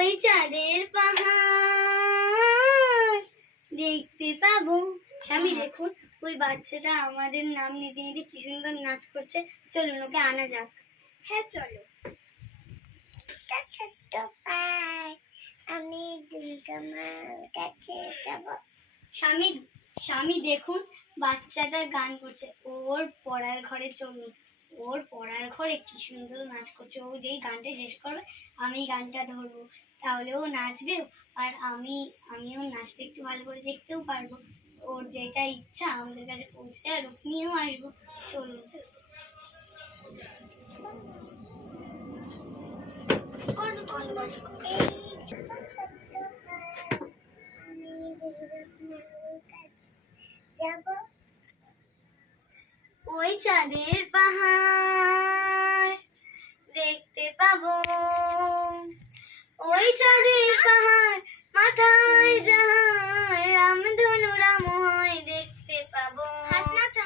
ওই চাঁদের পাহাড় দেখতে পাবো। স্বামী দেখুন ওই বাচ্চাটা আমাদের নাম নিতে নিতে কি সুন্দর নাচ করছে, চলুন ওকে আনা যাক। হ্যাঁ চলো। ছোট্ট পায়ে আমি দুর্গা মার কাছে যাব। স্বামী স্বামী দেখুন বাচ্চাটা গান করছে, ওর পড়ার ঘরে চলুন। ওর পড়ার ঘরে কি সুন্দর নাচ করছে, ও যেই গানটা শেষ করবে আমি গানটা ধরবো, তাহলে ও নাচবে আর আমিও নাচটা একটু ভালো করে দেখতেও পারবো। ওর যেটা ইচ্ছা আমাদের কাছে পৌঁছে আর ওকে নিয়েও আসবো। চলুন ওই চাঁদের পাহাড় দেখতে পাবো। ওই চাঁদের পাহাড় মাথায় যাহার রামধনু রাম হয় দেখতে পাবো। হাত নাচা।